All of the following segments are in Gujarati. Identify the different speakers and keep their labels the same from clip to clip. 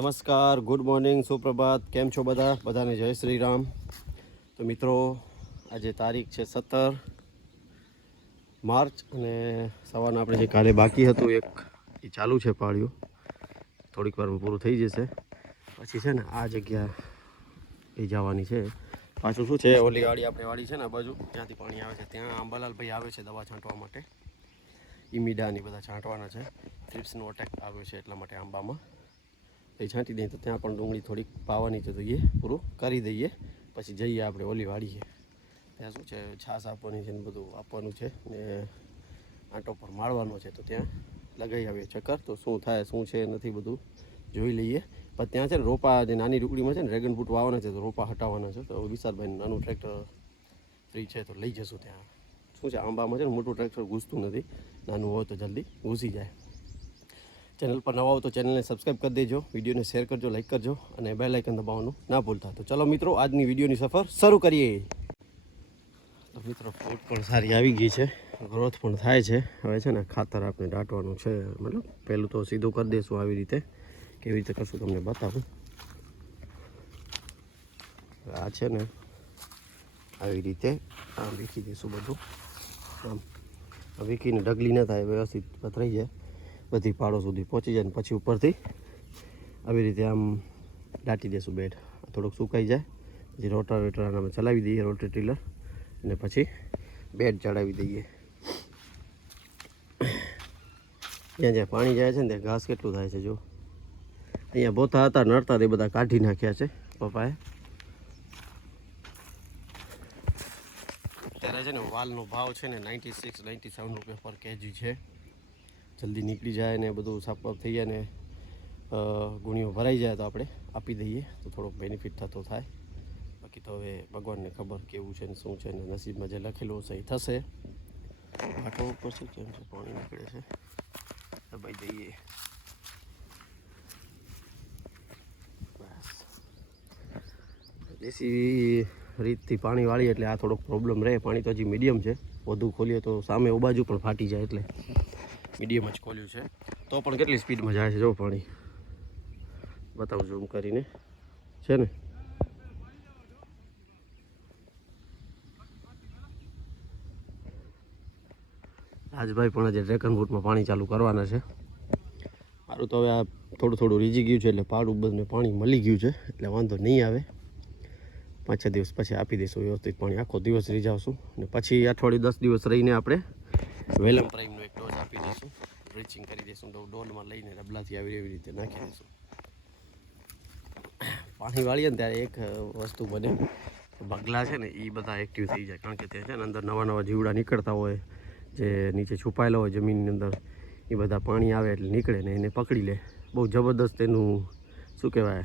Speaker 1: નમસ્કાર ગુડ મોર્નિંગ સુપ્રભાત. કેમ છો બધા? બધાને જય શ્રી રામ. તો મિત્રો, આજે તારીખ છે સત્તર માર્ચ અને સવારના આપણે જે કાલે બાકી હતું, એક એ ચાલુ છે પાળ્યું. થોડીક વારમાં પૂરું થઈ જશે. પછી છે ને આ જગ્યા એ જવાની છે. પાછું શું છે? ઓલી વાડી આપણે વાડી છે ને બાજુ. જ્યાંથી પાણી આવે છે. ત્યાં આંબાલાલભાઈ આવે છે દવા છાંટવા માટે. ઈમીડા ને બધા છાંટવાના છે. થ્રિપ્સનો અટેક આવ્યો છે એટલા માટે આંબામાં. એ છાંટી દઈએ તો ત્યાં પણ ડુંગળી થોડીક પાવાની તો એ પૂરું કરી દઈએ. પછી જઈએ આપણે ઓલી વાડીએ ત્યાં શું છે? છાશ આપવાની છે ને બધું આપવાનું છે ને આંટો પર મારવાનો છે તો ત્યાં લગાવી આવીએ ચક્કર. તો શું થાય, શું છે નથી બધું જોઈ લઈએ. પણ ત્યાં છે ને રોપા જે નાની રૂકડીમાં છે ને ડ્રેગન ફ્રૂટ વાવવાના છે તો રોપા હટાવવાના છે. તો વિશાલભાઈ નાનું ટ્રેક્ટર ફ્રી છે તો લઈ જશું ત્યાં. શું છે? આંબામાં છે ને મોટું ટ્રેક્ટર ઘૂસતું નથી. નાનું હોય તો જલ્દી ઘૂસી જાય. ચેનલ પર નવા હો તો ચેનલને સબસ્ક્રાઈબ કરી દેજો, વિડીયોને શેર કરજો લાઈક કરજો અને બેલ આઇકન દબાવવાનું ના ભૂલતા. તો ચલો મિત્રો, આજની વિડીયોની સફર શરૂ કરીએ. તો મિત્રો ફૂટ પણ સારી આવી ગઈ છે. ગ્રોથ પણ થાય છે. હવે છે ને ખાતર આપણે દાટવાનું છે. મતલબ પહેલું તો સીધું કરી દઈશું આવી રીતે. કેવી રીતે કરશું તમને બતાવું. આ છે ને આવી રીતે આમ વીખી દઈશું બધું. આમ વીખીને ઢગલી ન થાય, વ્યવસ્થિત પથરાઈ જાય. બધી પાડો સુધી પહોંચી જાય ને પછી ઉપરથી આવી રીતે આમ દાટી દેશું બેડ. થોડુંક સુકાઈ જાય. પછી રોટાવેટર અમે ચલાવી દઈએ, રોટર ટીલર. અને પછી બેડ ચડાવી દઈએ. જ્યાં જ્યાં પાણી જાય છે ને ત્યાં ઘાસ કેટલું થાય છે, જો. અહીંયા બોથા હતા, નડતા તે બધા કાઢી નાખ્યા છે પપ્પાએ. અત્યારે છે ને વાલનો ભાવ છે ને નાઇન્ટી સિક્સ નાઇન્ટી સેવન રૂપિયા પર કેજી છે. જલ્દી નીકળી જાય ને બધું સાફ થઈ જાય ને ગુણીઓ ભરાઈ જાય તો આપણે આપી દઈએ. તો થોડોક બેનિફિટ થતો થાય. બાકી તો હવે ભગવાનને ખબર કેવું છે ને શું છે ને નસીબમાં જે લખેલું હશે એ થશે. આટો ઉપર છે? કેમ છે પાણી નીકળે છે. દબાઈ દઈએ. દેશી રીતથી પાણી વાળી એટલે આ થોડોક પ્રોબ્લેમ રહે. પાણી તો હજી મીડિયમ છે. વધુ ખોલીએ તો સામે ઉબાજુ પણ ફાટી જાય એટલે. મીડિયમ જ ખોલ્યું છે. તો પણ કેટલી સ્પીડમાં જાય છે જો પાણી? બતાવું ઝૂમ કરીને. છે ને? રાજભાઈ પણ આજે ડ્રેગન ફ્રૂટમાં પાણી ચાલુ કરવાના છે. મારું તો હવે આ થોડું થોડું રીજી ગયું છે એટલે પાડું બધું પાણી મળી ગયું છે, એટલે વાંધો નહીં આવે. પાંચ દિવસ પછી આપી દઈશું, વ્યવસ્થિત પાણી. આખો દિવસ રીજાવશું અને પછી અઠવાડિયું દસ દિવસ રહીને આપણે વેલમ પ્રાઇમનો એક આપી દઈશું. ડ્રિચિંગ કરી દઈશું. તો ડોલમાં લઈને રબલાથી આવી એવી રીતે નાખી દઈશું. પાણી વાળીએ ને ત્યારે એક વસ્તુ બને. બગલા છે ને એ બધા એક્ટિવ થઈ જાય. કારણ કે તે છે ને અંદર નવા નવા જીવડા નીકળતા હોય, જે નીચે છુપાયેલા હોય જમીનની અંદર એ બધા પાણી આવે એટલે નીકળે ને એને પકડી લે. બહુ જબરદસ્ત એનું, શું કહેવાય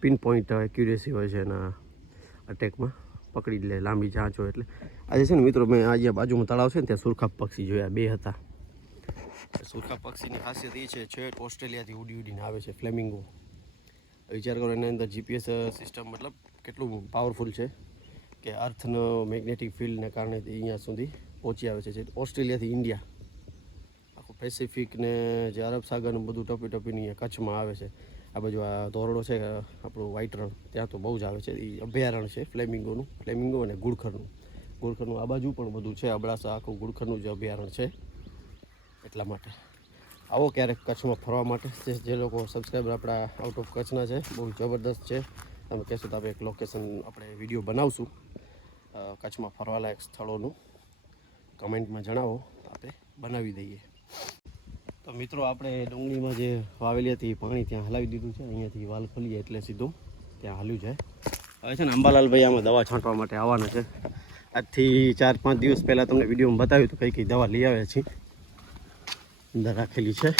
Speaker 1: પિન પોઈન્ટ એક્યુરેસી હોય છે એના અટેકમાં પકડી લે, લાંબી ચાંચ એટલે. આજે છે ને મિત્રો મેં અહીંયા બાજુમાં તળાવ છે ને, ત્યાં સુરખા પક્ષી જોયા, બે હતા. સુરખા પક્ષીની ખાસિયત એ છે, છેક ઓસ્ટ્રેલિયાથી ઉડી ઉડીને આવે છે ફ્લેમિંગો. વિચાર કરો એની અંદર જીપીએસ સિસ્ટમ મતલબ કેટલું પાવરફુલ છે કે અર્થનો મેગ્નેટિક ફિલ્ડને કારણે અહીંયા સુધી પહોંચી આવે છે. ઓસ્ટ્રેલિયાથી ઇન્ડિયા, આખું પેસિફિક ને જે અરબ સાગરનું બધું ટપી ટપીને અહીંયા કચ્છમાં આવે છે. આ બાજુ આ ધોરડો છે આપણું વ્હાઇટ રણ. ત્યાં તો બહુ જ આવે છે. એ અભયારણ્ય છે, ફ્લેમિંગોનું. ફ્લેમિંગો અને ગુડખરનું. ગુડખરનું આ બાજુ પણ બધું છે. અબડાસા, આખું ગુડખરનું જ અભયારણ્ય છે. એટલા માટે. આવો ક્યારેક કચ્છમાં ફરવા માટે. જે લોકો સબસ્ક્રાઈબર આપણા આઉટ ઓફ કચ્છના છે, બહુ જબરદસ્ત છે. તમે કહેશો તો આપણે એક લોકેશન આપણે વીડિયો બનાવશું. કચ્છમાં ફરવાલાયક સ્થળોનું. કમેન્ટમાં જણાવો. આપણે બનાવી દઈએ. તો મિત્રો, આપણે ડુંગળીમાં જે વાવેલી હતી પાણી ત્યાં હલાવી દીધું છે. અહીંયાથી વાલ ખોલીએ એટલે સીધું ત્યાં હાલ્યું જાય. હવે છે ને અંબાલાલભાઈ આમાં દવા છાંટવા માટે આવવાના છે. આજથી ચાર પાંચ દિવસ પહેલાં તમને વિડીયોમાં બતાવ્યું હતું કઈ કઈ દવા લઈ આવ્યા છીએ. અંદર રાખેલી છે.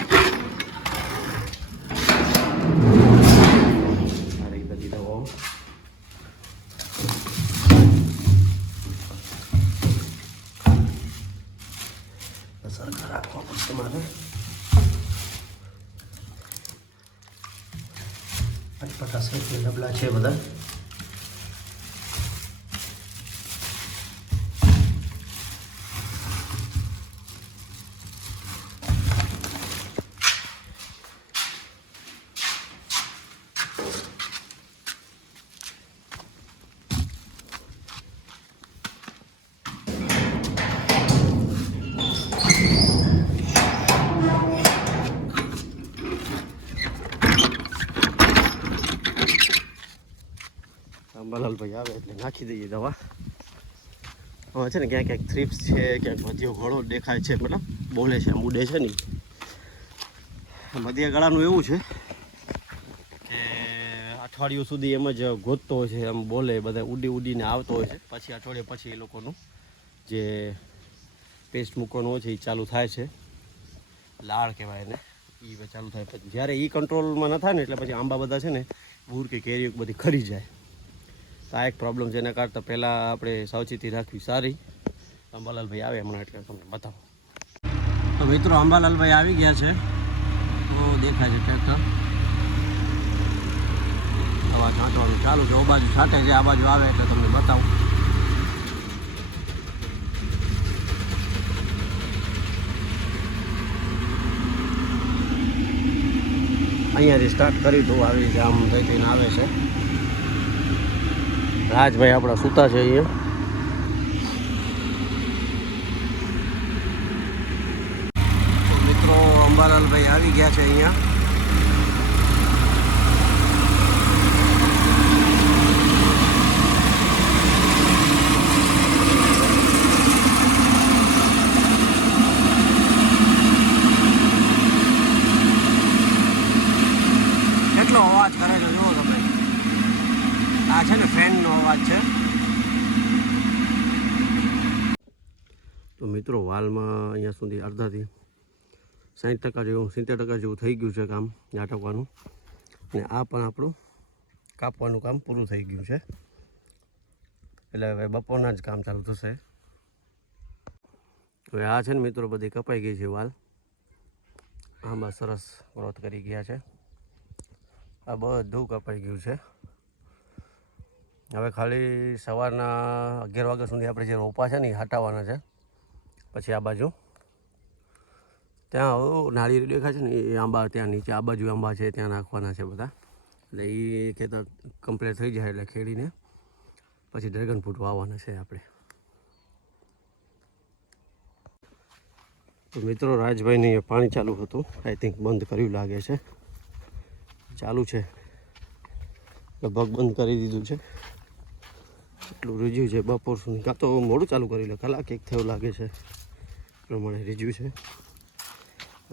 Speaker 1: ડબલા છે અંબાલાલભાઈ આવે એટલે નાખી દઈએ દવા. હવે છે ને ક્યાંક ક્યાંક થ્રીપ્સ છે, ક્યાંક મધ્ય ઘણો દેખાય છે મતલબ બોલે છે ઉડે છે ને. મધ્ય ગળાનું એવું છે કે અઠવાડિયું સુધી એમ જ ગોતતો હોય છે આમ બોલે, બધા ઉડી ઉડીને આવતો હોય છે. પછી અઠવાડિયે પછી એ લોકોનું જે પેસ્ટ મૂકવાનું હોય છે એ ચાલુ થાય છે. લાળ કહેવાય એને. એ ચાલુ થાય. પછી જ્યારે એ કંટ્રોલમાં ન થાય ને, એટલે પછી આંબા બધા છે ને ભૂર કે કેરીઓ બધી ખરી જાય. આ એક પ્રોબ્લેમ છે, એના કરતાં પહેલાં આપણે સાવચેતી રાખવી સારી. અંબાલાલભાઈ આવે હમણાં એટલે તમને બતાવો. તો મિત્રો, અંબાલાલભાઈ આવી ગયા છે. તો દેખાય છે ટ્રેક્ટર. હવા છાંટવાનું ચાલુ છે. બાજુ છાંટે છે, આ બાજુ આવે એટલે તમને બતાવું. અહીંયાથી સ્ટાર્ટ કરી દઉં આવી છે, આમ થઈ થઈને આવે છે. રાજભાઈ આપણા સૂતા છે અહીંયા મિત્રો મિત્રો અંબાલાલભાઈ આવી ગયા છે અહીંયા કેટલો અવાજ કરે છે જુઓ તમે આ છે ને ફેનનો અવાજ છે તો મિત્રો, વાલમાં અહીંયા સુધી અડધાથી સાઠ ટકા જેવું, સિત્તેર ટકા જેવું થઈ ગયું છે કામ, નાટકવાનું. અને આ પણ આપણું કાપવાનું કામ પૂરું થઈ ગયું છે. એટલે હવે બપોરના જ કામ ચાલુ થશે. હવે આ છે ને મિત્રો, બધી કપાઈ ગઈ છે વાલ. આમાં સરસ ગ્રોથ કરી ગયા છે. આ બધું કપાઈ ગયું છે. હવે ખાલી સવારના અગિયાર વાગ્યા સુધી આપણે જે રોપા છે ને એ હટાવવાના છે. પછી આ બાજુ. ત્યાં નાળિયેરી દેખાય છે ને, એ આંબા ત્યાં નીચે, આ બાજુ આંબા છે, ત્યાં નાખવાના છે બધા. એટલે એ ખેતર કમ્પ્લીટ થઈ જાય એટલે ખેડીને પછી ડ્રેગન ફ્રૂટ વાવવાના છે આપણે. તો મિત્રો, રાજભાઈને પાણી ચાલુ હતું. આઈ થિંક બંધ કર્યું લાગે છે. ચાલુ છે. લગભગ બંધ કરી દીધું છે. એટલું રૂજ્યું છે બપોર સુધી. કાં તો મોડું ચાલુ કરી લે. કલાક એક થયું લાગે છે. પ્રમાણે રીજ્યું છે.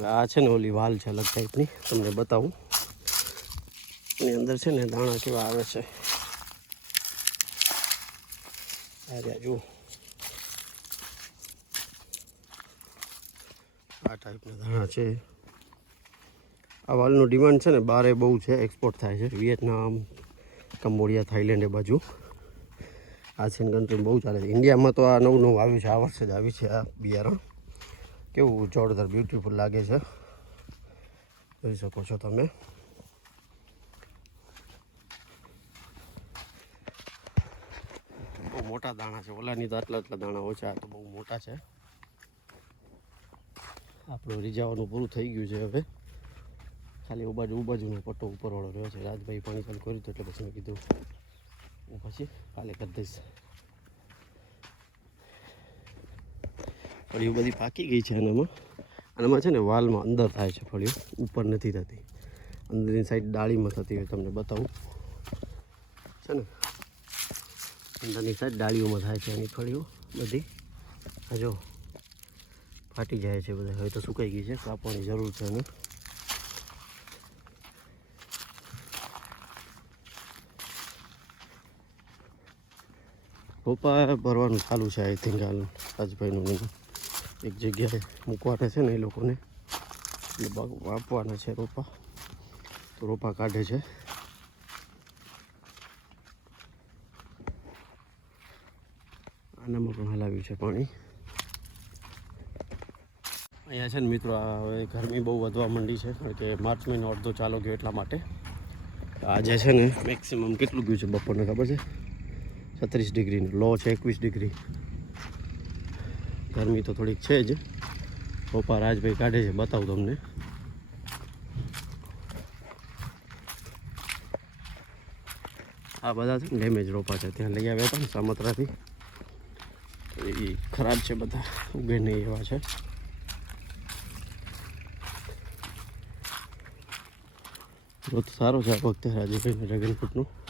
Speaker 1: આ છે ને ઓલી વાલ છે અલગ ટાઈપની તમને બતાવું. એની અંદર છે ને દાણા કેવા આવે છે. આ જુઓ. ટાઈપના દાણા છે. આ વાલનું ડિમાન્ડ છે ને બારે બહુ છે એક્સપોર્ટ થાય છે. વિયેતનામ, કંબોડિયા થાઈલેન્ડ એ બાજુ. આ છે કન્ટ્રી બહુ ચાલે છે. ઇન્ડિયામાં તો આ નવું નવું આવ્યું છે, આ વર્ષે જ આવ્યું છે આ બિયારણ. કેવું જોરદાર બ્યુટીફુલ લાગે છે. જોઈ શકો છો તમે. બહુ મોટા દાણા છે. ઓલાની તો આટલા આટલા દાણા ઓછા આ તો બહુ મોટા છે. આપણું રીઝાવાનું પૂરું થઈ ગયું છે હવે. ખાલી ઉબાજુ ઉબાજુનો બાજુનો પટ્ટો ઉપરવાળો રહ્યો છે. રાજભાઈ પાણી ચાલુ કર્યું હતું એટલે પછી મેં કીધું હું પછી કાલે કરી દઈશ. ફળીઓ બધી પાકી ગઈ છે આનામાં. આનામાં છે ને વાલમાં અંદર થાય છે ફળીઓ. ઉપર નથી થતી. અંદરની સાઈડ ડાળીમાં થતી હોય, તમને બતાવું. છે ને? અંદરની સાઈડ ડાળીઓમાં થાય છે એની ફળીઓ બધી. આ જો ફાટી જાય છે બધા. હવે તો સુકાઈ ગઈ છે, કાપવાની જરૂર છે એને રોપા ભરવાનું ચાલુ છે આઈ થિંક હાલ. રાજભાઈનું ને એક જગ્યાએ મૂકવાના છે ને એ લોકોને. આપવાના છે રોપા. તો રોપા કાઢે છે. આનામાં પણ હલાવ્યું છે પાણી. અહીંયા છે ને મિત્રો હવે ગરમી બહુ વધવા માંડી છે, કારણ કે માર્ચ મહિનો અડધો ચાલો ગયો એટલા માટે. આજે છે ને મેક્સિમમ કેટલું ગયું છે બપોરને ખબર છે? છત્રીસ ડિગ્રીનું, લો છે એકવીસ ડિગ્રી. ગરમી તો થોડીક છે જ. પપ્પા રાજભાઈ કાઢે છે, બતાવું તમને. આ બધા છે ડેમેજ રોપા છે. ત્યાં લઈ આવ્યા હતા ને સામત્રાથી. એ ખરાબ છે બધા. ઉગે નહીં એવા છે. ગ્રોથ સારો છે આ વખતે રાજભાઈનું ડ્રેગન ફ્રૂટનું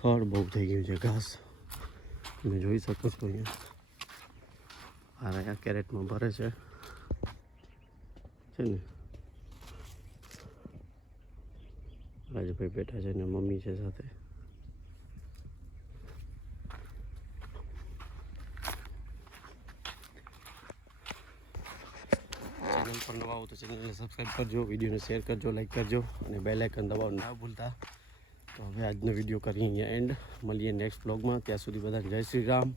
Speaker 1: ખડ બહુ થઈ ગયું છે, ઘાસ. તમે જોઈ શકો છો અહીંયા. આ રહ્યા કેરેટમાં ભરે છે. છે ને? રાજભાઈ બેઠા છે ને મમ્મી છે સાથે. ચેનલ પર નવા હો તો ચેનલને સબસ્ક્રાઈબ કરજો, વિડીયોને શેર કરજો લાઈક કરજો, અને બેલ આઇકન દબાવવાનું ના ભૂલતા. તો હવે આજનો વીડિયો કરીએ અહીંયા એન્ડ મળીએ નેક્સ્ટ બ્લોગમાં ત્યાં સુધી બધાને જય શ્રી રામ.